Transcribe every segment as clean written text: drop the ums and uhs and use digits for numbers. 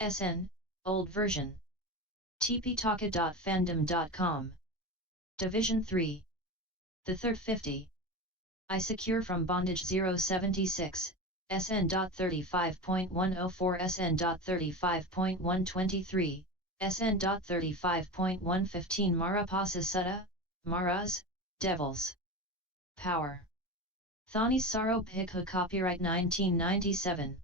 SN, Old Version. tptaka.fandom.com. Division 3. The Third 50. I secure from Bondage 076, SN.35.104 SN.35.123, SN.35.115 Marapasa Sutta, Maras, Devils. Power. Thanissaro Bhikkhu Copyright 1997.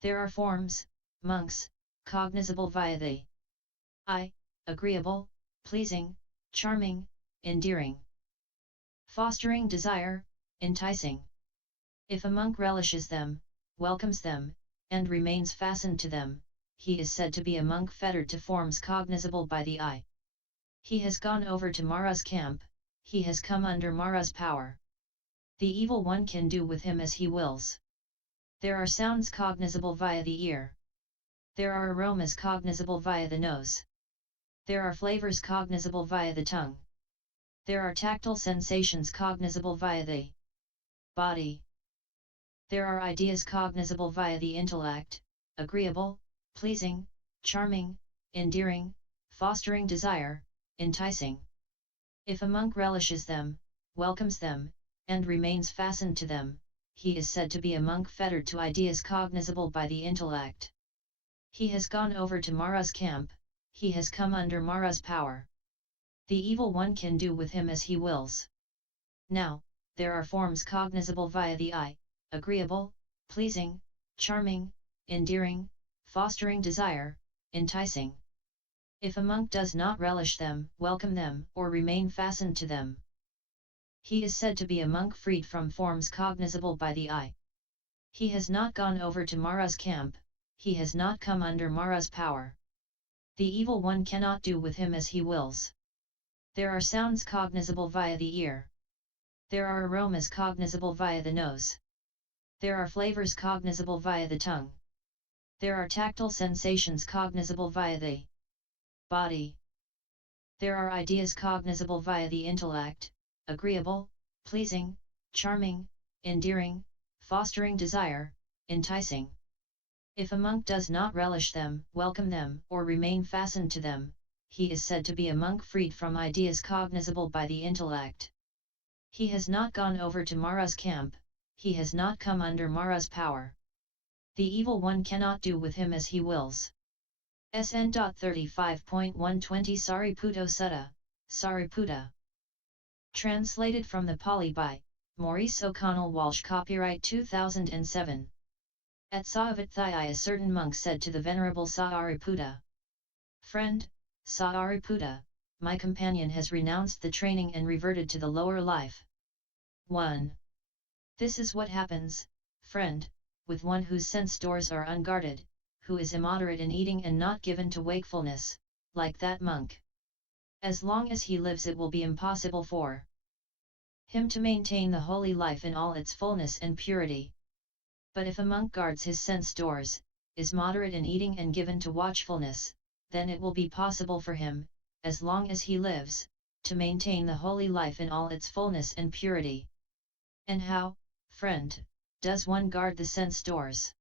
There are forms, monks, cognizable via the I, agreeable, pleasing, charming, endearing, fostering desire, enticing. If a monk relishes them, welcomes them, and remains fastened to them, he is said to be a monk fettered to forms cognizable by the I. He has gone over to Mara's camp, he has come under Mara's power. The evil one can do with him as he wills. There are sounds cognizable via the ear. There are aromas cognizable via the nose. There are flavors cognizable via the tongue. There are tactile sensations cognizable via the body. There are ideas cognizable via the intellect, agreeable, pleasing, charming, endearing, fostering desire, enticing. If a monk relishes them, welcomes them, and remains fastened to them, he is said to be a monk fettered to ideas cognizable by the intellect. He has gone over to Mara's camp, he has come under Mara's power. The evil one can do with him as he wills. Now, there are forms cognizable via the I, agreeable, pleasing, charming, endearing, fostering desire, enticing. If a monk does not relish them, welcome them, or remain fastened to them, he is said to be a monk freed from forms cognizable by the I. He has not gone over to Mara's camp, he has not come under Mara's power. The evil one cannot do with him as he wills. There are sounds cognizable via the ear. There are aromas cognizable via the nose. There are flavors cognizable via the tongue. There are tactile sensations cognizable via the body. There are ideas cognizable via the intellect, agreeable, pleasing, charming, endearing, fostering desire, enticing. If a monk does not relish them, welcome them, or remain fastened to them, he is said to be a monk freed from ideas cognizable by the intellect. He has not gone over to Mara's camp, he has not come under Mara's power. The evil one cannot do with him as he wills. SN.35.120 Sariputta Sutta, Sariputta. Translated from the Pali by Maurice O'Connell Walsh. Copyright 2007. At Savatthaya a certain monk said to the Venerable Sariputta, "Friend, Sariputta, my companion has renounced the training and reverted to the lower life." 1. This is what happens, friend, with one whose sense doors are unguarded, who is immoderate in eating and not given to wakefulness, like that monk. As long as he lives it will be impossible for him to maintain the holy life in all its fullness and purity. But if a monk guards his sense doors, is moderate in eating and given to watchfulness, then it will be possible for him, as long as he lives, to maintain the holy life in all its fullness and purity. And how, friend, does one guard the sense doors?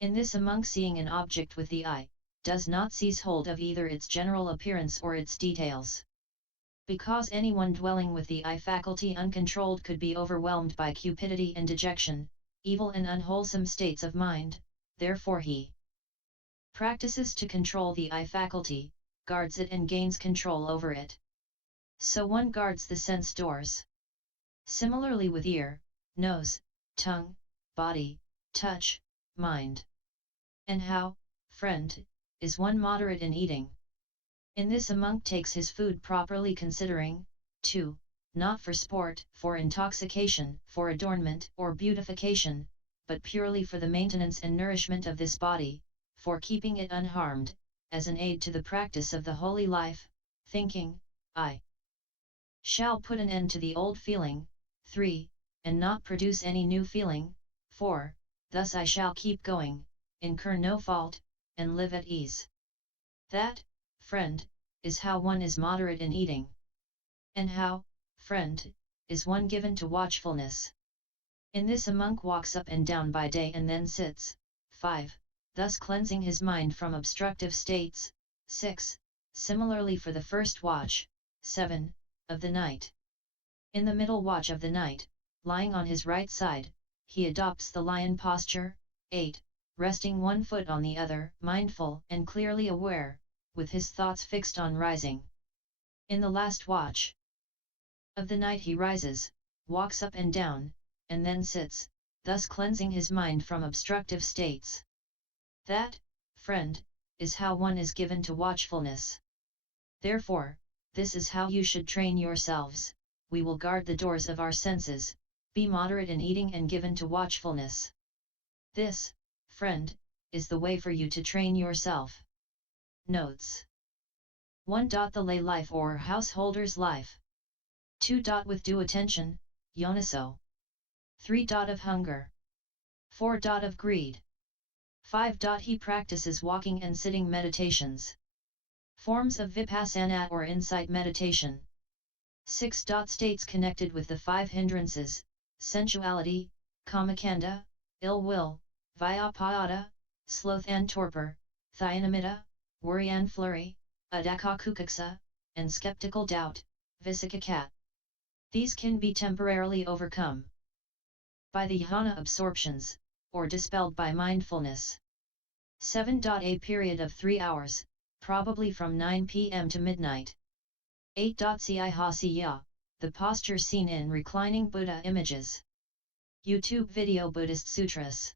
In this a monk seeing an object with the eye, does not seize hold of either its general appearance or its details. Because anyone dwelling with the eye faculty uncontrolled could be overwhelmed by cupidity and dejection, evil and unwholesome states of mind, therefore he practices to control the eye faculty, guards it and gains control over it. So one guards the sense doors. Similarly with ear, nose, tongue, body, touch, mind. And how, friend, is one moderate in eating? In this a monk takes his food properly, considering, 2. Not for sport, for intoxication, for adornment or beautification, but purely for the maintenance and nourishment of this body, for keeping it unharmed, as an aid to the practice of the holy life, thinking, I shall put an end to the old feeling, 3, and not produce any new feeling, 4, thus I shall keep going, incur no fault, and live at ease. That, friend, is how one is moderate in eating. And how, friend, is one given to watchfulness? In this a monk walks up and down by day and then sits, 5, thus cleansing his mind from obstructive states. 6. Similarly for the first watch, 7, of the night. In the middle watch of the night, lying on his right side, he adopts the lion posture. 8. Resting one foot on the other, mindful and clearly aware, with his thoughts fixed on rising. In the last watch of the night he rises, walks up and down, and then sits, thus cleansing his mind from obstructive states. That, friend, is how one is given to watchfulness. Therefore, this is how you should train yourselves. We will guard the doors of our senses, be moderate in eating and given to watchfulness. This, friend, is the way for you to train yourself. Notes. 1. The lay life or householder's life. 2. With due attention, yoniso. 3. Of hunger. 4. Of greed. 5. He practices walking and sitting meditations. Forms of vipassana or insight meditation. 6. States connected with the 5 hindrances, sensuality, kamakanda, ill will, vyapada, sloth and torpor, thyanamitta, worry and flurry, adakakukaksa, and skeptical doubt, visakaka. These can be temporarily overcome by the jhana absorptions, or dispelled by mindfulness. 7. A period of 3 hours, probably from 9 p.m. to midnight. 8. Sihasiya, the posture seen in reclining Buddha images. YouTube video Buddhist Sutras.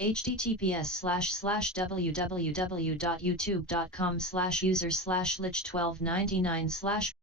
https://www.youtube.com/user/lich1299/